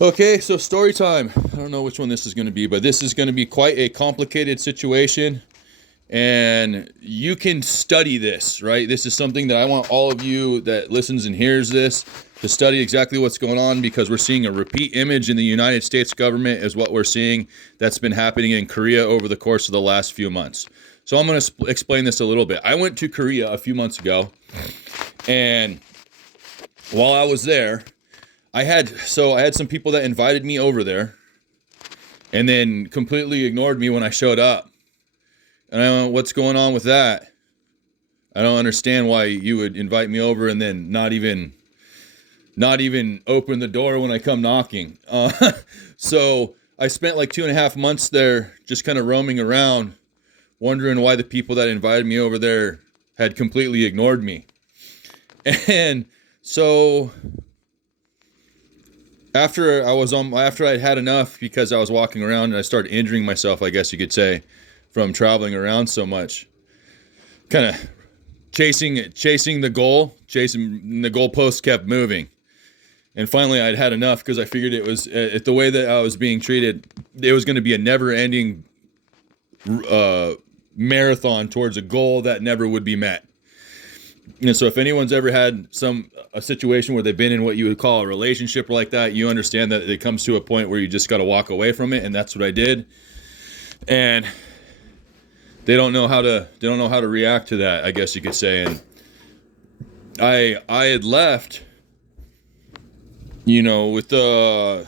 Okay, so story time. I don't know which one this is going to be, but this is going to be quite a complicated situation. And you can study this, right? This is something that I want all of you that listens and hears this to study exactly what's going on, because we're seeing a repeat image in the United States government is what we're seeing that's been happening in Korea over the course of the last few months. So I'm going to explain this a little bit. I went to Korea a few months ago, and while I was there, I had some people that invited me over there and then completely ignored me when I showed up. And I don't know what's going on with that. I don't understand why you would invite me over and then not even open the door when I come knocking. So I spent like 2.5 months there just kind of roaming around, wondering why the people that invited me over there had completely ignored me. And so after I'd had enough, because I was walking around and I started injuring myself, I guess you could say, from traveling around so much, kind of chasing the goalposts kept moving. And finally I'd had enough, because I figured it was the way that I was being treated, it was going to be a never-ending marathon towards a goal that never would be met. And so if anyone's ever had a situation where they've been in what you would call a relationship like that, you understand that it comes to a point where you just got to walk away from it. And that's what I did. And they don't know how to react to that, I guess you could say. And I had left, with the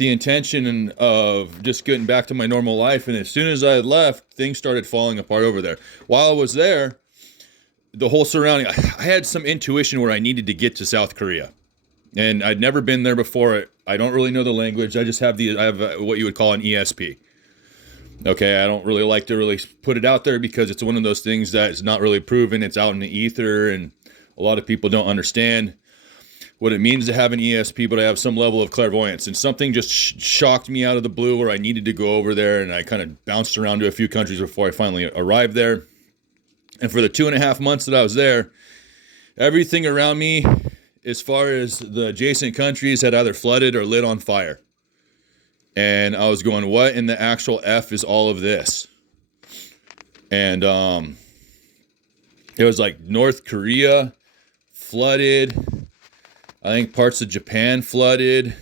intention of just getting back to my normal life. And as soon as I had left, things started falling apart over there. While I was there, the whole surrounding, I had some intuition where I needed to get to South Korea, and I'd never been there before. I don't really know the language. I have what you would call an ESP. Okay, I don't really like to really put it out there, because it's one of those things that is not really proven. It's out in the ether, and a lot of people don't understand what it means to have an ESP, but I have some level of clairvoyance, and something just shocked me out of the blue where I needed to go over there, and I kind of bounced around to a few countries before I finally arrived there. And for the 2.5 months that I was there, everything around me, as far as the adjacent countries, had either flooded or lit on fire. And I was going, what in the actual F is all of this? And it was like North Korea flooded. I think parts of Japan flooded.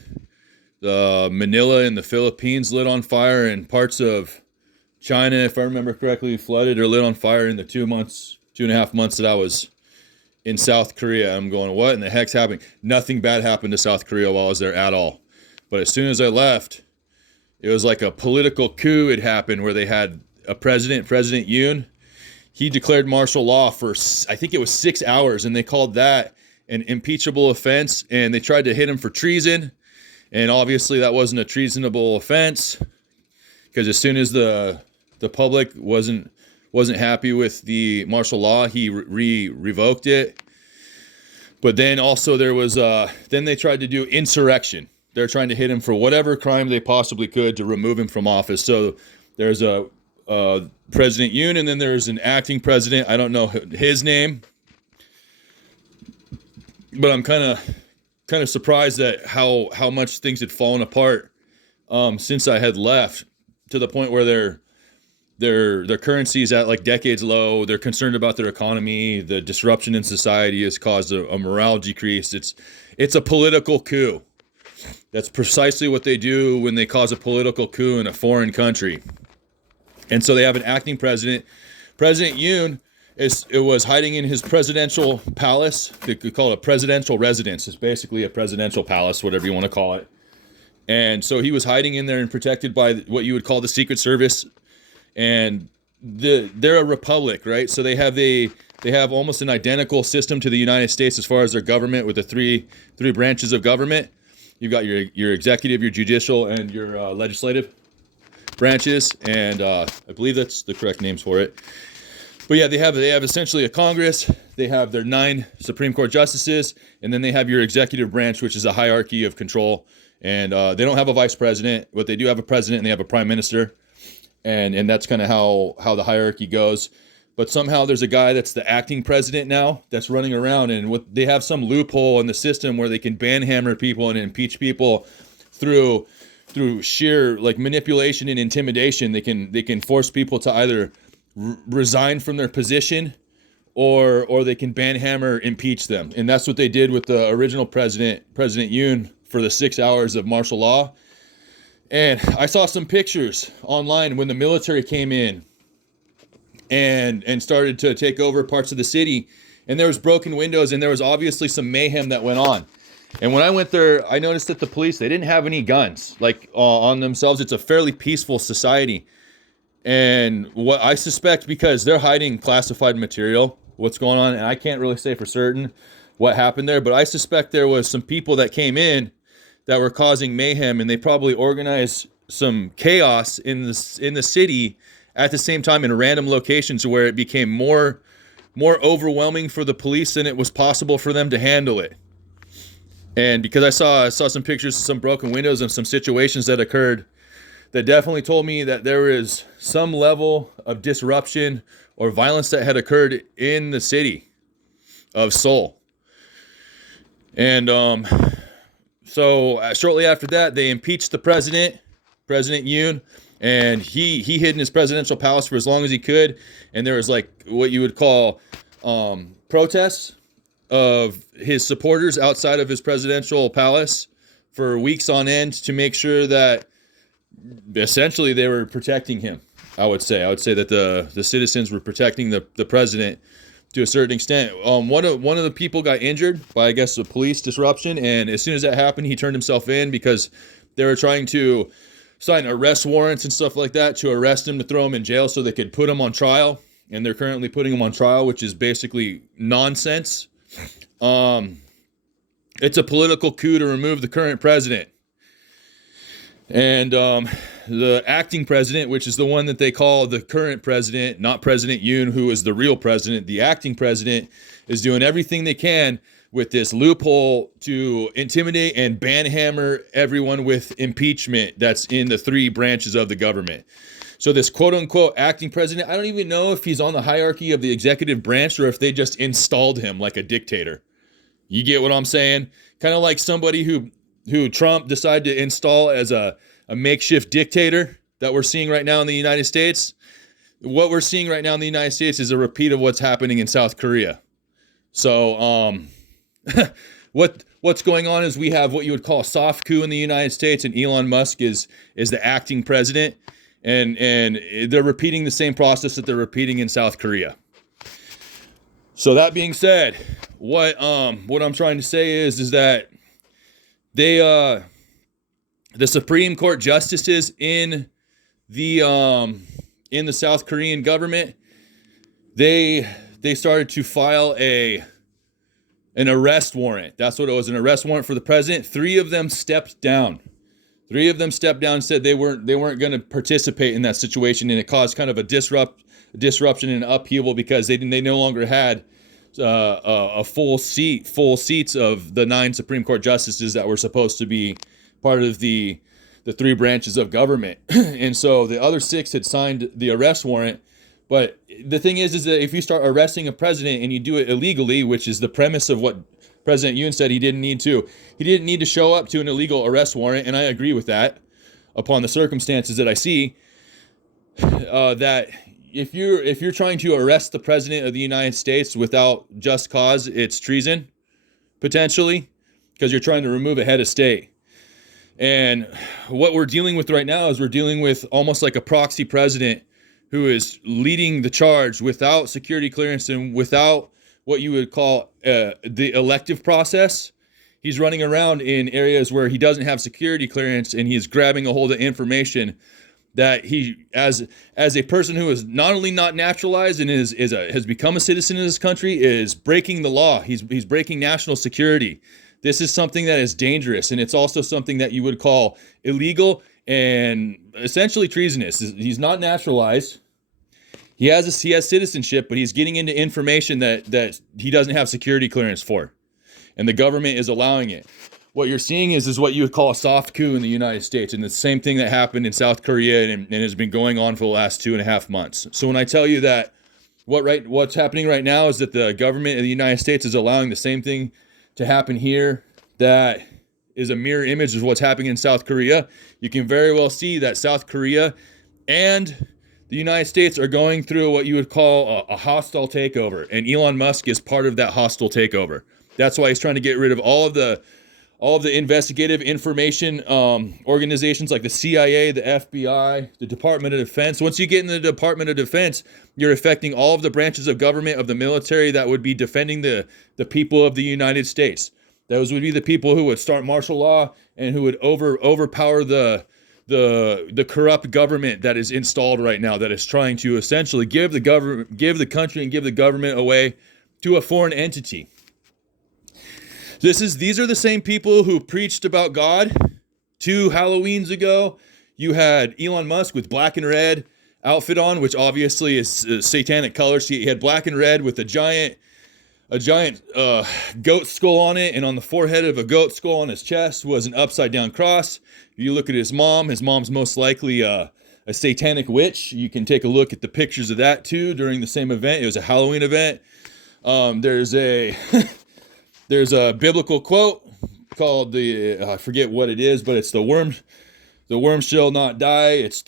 Manila in the Philippines lit on fire, and parts of China, if I remember correctly, flooded or lit on fire in the 2.5 months that I was in South Korea. I'm going, what in the heck's happening? Nothing bad happened to South Korea while I was there at all. But as soon as I left, it was like a political coup had happened, where they had a President Yoon. He declared martial law for, I think it was 6 hours, and they called that an impeachable offense, and they tried to hit him for treason. And obviously that wasn't a treasonable offense, because as soon as the public wasn't happy with the martial law, he revoked it. But then also there was then they tried to do insurrection. They're trying to hit him for whatever crime they possibly could to remove him from office. So there's a President Yoon, and then there's an acting president. I don't know his name, but I'm kind of surprised at how much things had fallen apart since I had left, to the point where their currency is at like decades low. They're concerned about their economy. The disruption in society has caused a morale decrease. It's a political coup. That's precisely what they do when they cause a political coup in a foreign country. And so they have an acting president. President Yoon was hiding in his presidential palace. They could call it a presidential residence. It's basically a presidential palace, whatever you want to call it. And so he was hiding in there and protected by what you would call the Secret Service. And they're a republic, right? So they have almost an identical system to the United States as far as their government, with the three branches of government. You've got your executive, your judicial, and your legislative branches, and I believe that's the correct names for it. But yeah, they have essentially a Congress. They have their 9 Supreme Court justices, and then they have your executive branch, which is a hierarchy of control. And they don't have a vice president, but they do have a president, and they have a prime minister, and that's kind of how the hierarchy goes. but somehow there's a guy that's the acting president now that's running around, and they have some loophole in the system where they can banhammer people and impeach people through sheer like manipulation and intimidation. They can force people to either resign from their position or they can banhammer impeach them. And that's what they did with the original President Yoon for the 6 hours of martial law. And I saw some pictures online when the military came in and started to take over parts of the city, and there was broken windows, and there was obviously some mayhem that went on. And when I went there, I noticed that the police, they didn't have any guns like on themselves. It's a fairly peaceful society. And what I suspect, because they're hiding classified material, what's going on, and I can't really say for certain what happened there, but I suspect there was some people that came in that were causing mayhem, and they probably organized some chaos in the city at the same time in random locations where it became more overwhelming for the police than it was possible for them to handle it. And because I saw some pictures of some broken windows and some situations that occurred that definitely told me that there is some level of disruption or violence that had occurred in the city of Seoul. And so shortly after that, they impeached the President Yoon, and he hid in his presidential palace for as long as he could. And there was like what you would call protests of his supporters outside of his presidential palace for weeks on end to make sure that essentially they were protecting him. I would say that the citizens were protecting the president to a certain extent. One of the people got injured by, I guess, a police disruption, and as soon as that happened, he turned himself in because they were trying to sign arrest warrants and stuff like that to arrest him, to throw him in jail so they could put him on trial. And they're currently putting him on trial, which is basically nonsense. It's a political coup to remove the current president. And the acting president, which is the one that they call the current president, not President Yoon, who is the real president, the acting president is doing everything they can with this loophole to intimidate and banhammer everyone with impeachment that's in the three branches of the government. So this quote-unquote acting president, I don't even know if he's on the hierarchy of the executive branch or if they just installed him like a dictator. You get what I'm saying? Kind of like somebody who Trump decided to install as a makeshift dictator that we're seeing right now in the United States. What we're seeing right now in the United States is a repeat of what's happening in South Korea. So what's going on is we have what you would call a soft coup in the United States, and Elon Musk is the acting president, and they're repeating the same process that they're repeating in South Korea. So that being said, what I'm trying to say is that the Supreme Court justices in the South Korean government, they started to file an arrest warrant. That's what it was, an arrest warrant for the president. Three of them stepped down. And said they weren't going to participate in that situation, and it caused kind of a disruption and upheaval because they no longer had full seats of the 9 Supreme Court justices that were supposed to be part of the three branches of government. And so the other 6 had signed the arrest warrant. But the thing is that if you start arresting a president and you do it illegally, which is the premise of what President Yoon said he didn't need to show up to an illegal arrest warrant, and I agree with that upon the circumstances that I see, that if you're trying to arrest the president of the United States without just cause, it's treason, potentially, because you're trying to remove a head of state. And what we're dealing with right now is we're dealing with almost like a proxy president who is leading the charge without security clearance and without what you would call the elective process. He's running around in areas where he doesn't have security clearance, and he's grabbing a hold of information that he, as a person who is not only not naturalized and has become a citizen in this country, is breaking the law. He's breaking national security. This is something that is dangerous, and it's also something that you would call illegal and essentially treasonous. He's not naturalized. He has citizenship, but he's getting into information that he doesn't have security clearance for, and the government is allowing it. What you're seeing is what you would call a soft coup in the United States, and the same thing that happened in South Korea and has been going on for the last 2.5 months. So when I tell you that What's happening right now is that the government of the United States is allowing the same thing to happen here that is a mirror image of what's happening in South Korea. You can very well see that South Korea and the United States are going through what you would call a hostile takeover, and Elon Musk is part of that hostile takeover. That's why he's trying to get rid of all of the investigative information organizations like the CIA, the FBI, the Department of Defense. Once you get in the Department of Defense, you're affecting all of the branches of government, of the military that would be defending the people of the United States. Those would be the people who would start martial law and who would overpower the corrupt government that is installed right now, that is trying to essentially give the country and give the government away to a foreign entity. These are the same people who preached about God 2 Halloweens ago. You had Elon Musk with black and red outfit on, which obviously is satanic colors. He had black and red with a giant goat skull on it, and on the forehead of a goat skull on his chest was an upside down cross. If you look at his mom's most likely a satanic witch. You can take a look at the pictures of that too during the same event. It was a Halloween event. There's a biblical quote called I forget what it is, but it's the worm shall not die, its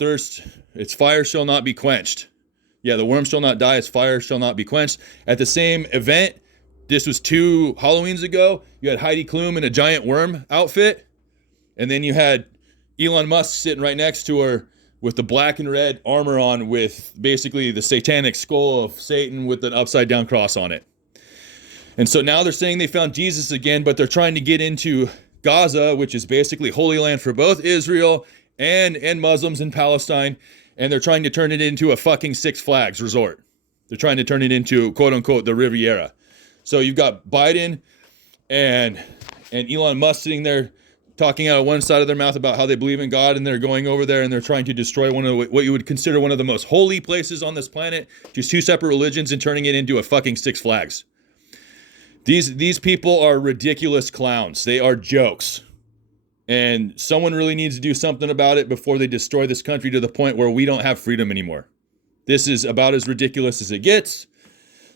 fire shall not be quenched. Yeah, the worm shall not die, its fire shall not be quenched. At the same event, this was 2 Halloweens ago, you had Heidi Klum in a giant worm outfit, and then you had Elon Musk sitting right next to her with the black and red armor on with basically the satanic skull of Satan with an upside down cross on it. And so now they're saying they found Jesus again, but they're trying to get into Gaza, which is basically Holy Land for both Israel and Muslims in Palestine. And they're trying to turn it into a fucking Six Flags resort. They're trying to turn it into, quote unquote, the Riviera. So you've got Biden and Elon Musk sitting there talking out of one side of their mouth about how they believe in God, and they're going over there and they're trying to destroy one of what you would consider one of the most holy places on this planet, just 2 separate religions, and turning it into a fucking Six Flags. These people are ridiculous clowns. They are jokes. And someone really needs to do something about it before they destroy this country to the point where we don't have freedom anymore. This is about as ridiculous as it gets.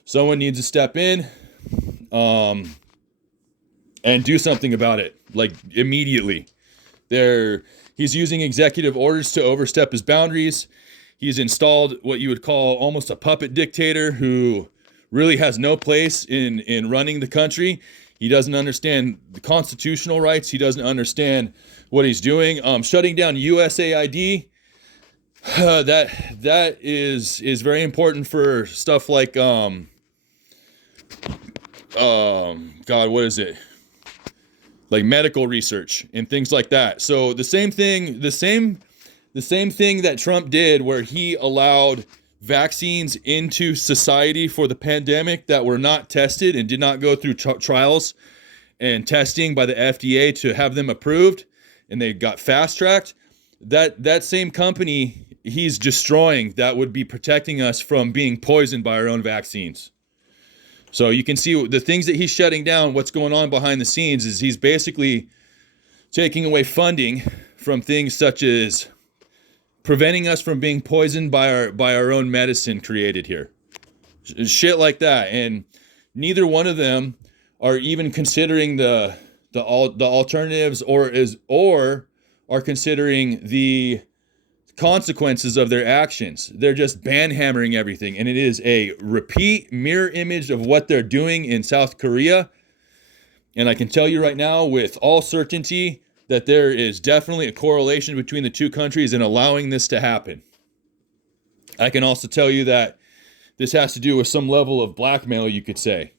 Someone needs to step in and do something about it, like immediately. He's using executive orders to overstep his boundaries. He's installed what you would call almost a puppet dictator who really has no place in running the country. He doesn't understand the constitutional rights. He doesn't understand what he's doing. Shutting down USAID, that is very important for stuff like God, what is it? Like medical research and things like that. So the same thing that Trump did, where he allowed vaccines into society for the pandemic that were not tested and did not go through trials and testing by the FDA to have them approved, and they got fast-tracked. That same company he's destroying that would be protecting us from being poisoned by our own vaccines. So you can see the things that he's shutting down. What's going on behind the scenes is he's basically taking away funding from things such as preventing us from being poisoned by our own medicine created here. Shit like that. And neither one of them are even considering the alternatives or are considering the consequences of their actions. They're just banhammering everything. And it is a repeat mirror image of what they're doing in South Korea. And I can tell you right now with all certainty that there is definitely a correlation between the two countries in allowing this to happen. I can also tell you that this has to do with some level of blackmail, you could say.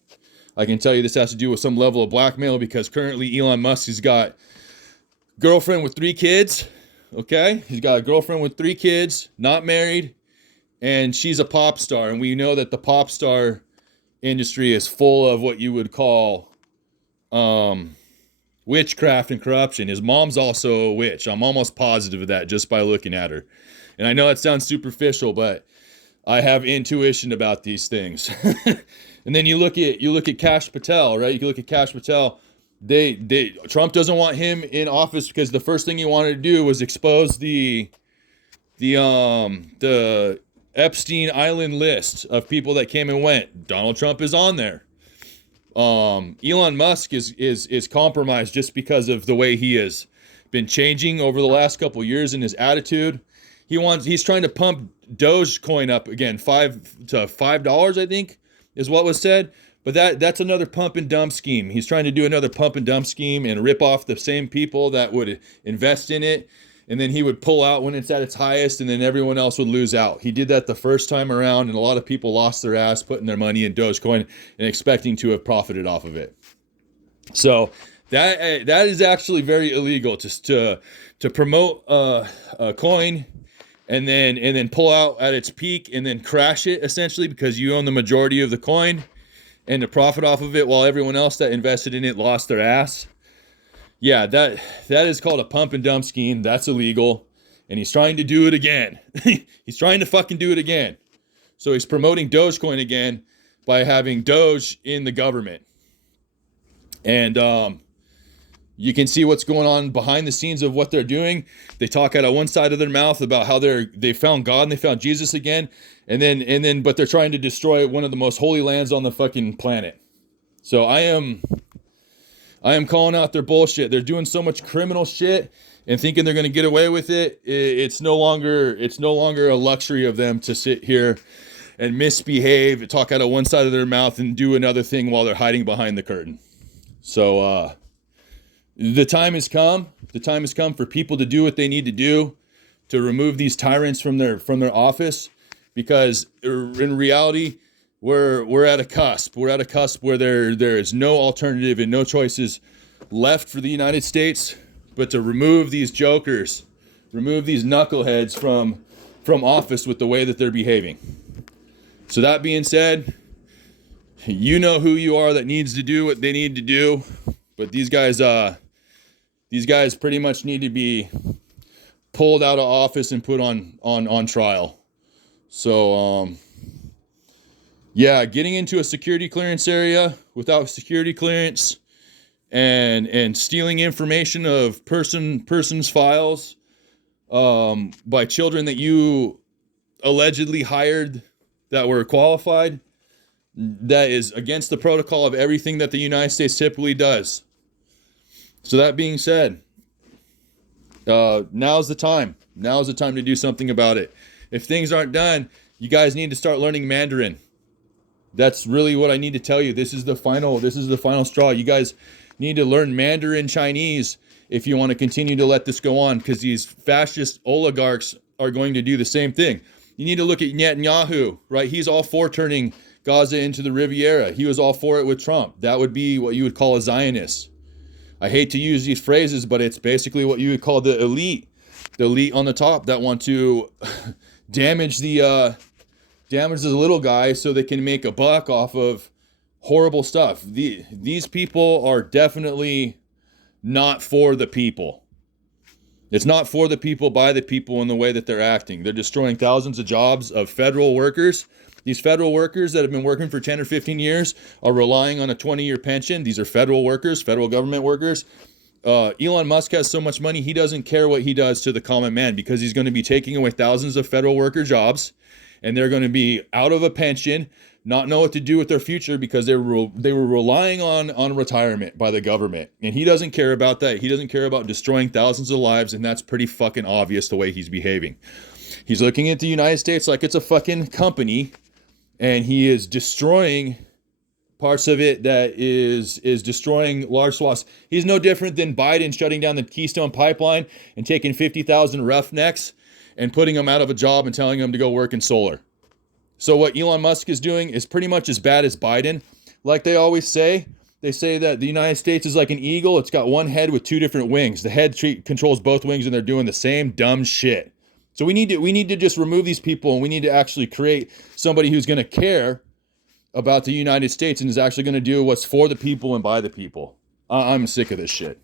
I can tell you this has to do with some level of blackmail because currently Elon Musk has got a girlfriend with 3 kids, okay? He's got a girlfriend with 3 kids, not married, and she's a pop star. And we know that the pop star industry is full of what you would call witchcraft and corruption. His mom's also a witch. I'm almost positive of that just by looking at her. And I know it sounds superficial, but I have intuition about these things. And then you look at Kash Patel, right? You can look at Kash Patel. Trump doesn't want him in office because the first thing he wanted to do was expose the Epstein Island list of people that came and went. Donald Trump is on there. Elon Musk is compromised just because of the way he has been changing over the last couple of years in his attitude. He's trying to pump Dogecoin up again, $5, I think, is what was said. But that's another pump and dump scheme. He's trying to do another pump and dump scheme and rip off the same people that would invest in it. And then he would pull out when it's at its highest, and then everyone else would lose out. He did that the first time around, and a lot of people lost their ass putting their money in Dogecoin and expecting to have profited off of it. So that is actually very illegal to promote a coin and then pull out at its peak and then crash it, essentially, because you own the majority of the coin and to profit off of it while everyone else that invested in it lost their ass. Yeah, that is called a pump and dump scheme. That's illegal. And he's trying to do it again. He's trying to fucking do it again. So he's promoting Dogecoin again by having Doge in the government. And you can see what's going on behind the scenes of what they're doing. They talk out of one side of their mouth about how they found God and they found Jesus again. And then but they're trying to destroy one of the most holy lands on the fucking planet. So I am calling out their bullshit. They're doing so much criminal shit and thinking they're going to get away with it. It's no longer a luxury of them to sit here and misbehave, talk out of one side of their mouth and do another thing while they're hiding behind the curtain. So the time has come. The time has come for people to do what they need to do to remove these tyrants from their office, because in reality, we're at a cusp. We're at a cusp where there is no alternative and no choices left for the United States but to remove these jokers, remove these knuckleheads from office with the way that they're behaving. So that being said, you know who you are that needs to do what they need to do, but these guys pretty much need to be pulled out of office and put on trial. So yeah, getting into a security clearance area without security clearance and stealing information of person's files by children that you allegedly hired that were qualified, that is against the protocol of everything that the United States typically does. So that being said, now's the time. Now's the time to do something about it. If things aren't done, you guys need to start learning Mandarin. That's really what I need to tell you. This is the final straw. You guys need to learn Mandarin Chinese if you want to continue to let this go on, because these fascist oligarchs are going to do the same thing. You need to look at Netanyahu, right? He's all for turning Gaza into the Riviera. He was all for it with Trump. That would be what you would call a Zionist. I hate to use these phrases, but it's basically what you would call the elite on the top that want to damage the little guy so they can make a buck off of horrible stuff. These people are definitely not for the people. It's not for the people, by the people in the way that they're acting. They're destroying thousands of jobs of federal workers. These federal workers that have been working for 10 or 15 years are relying on a 20-year pension. These are federal workers, federal government workers. Elon Musk has so much money, he doesn't care what he does to the common man, because he's going to be taking away thousands of federal worker jobs, and they're going to be out of a pension, not know what to do with their future because they were relying on retirement by the government. And he doesn't care about that. He doesn't care about destroying thousands of lives, and that's pretty fucking obvious the way he's behaving. He's looking at the United States like it's a fucking company, and he is destroying parts of it that is destroying large swaths. He's no different than Biden shutting down the Keystone Pipeline and taking 50,000 roughnecks and putting them out of a job and telling them to go work in solar. So what Elon Musk is doing is pretty much as bad as Biden. Like they always say, they say that the United States is like an eagle. It's got one head with two different wings. The head controls both wings, and they're doing the same dumb shit. So we need to just remove these people, and we need to actually create somebody who's going to care about the United States and is actually going to do what's for the people and by the people. I'm sick of this shit.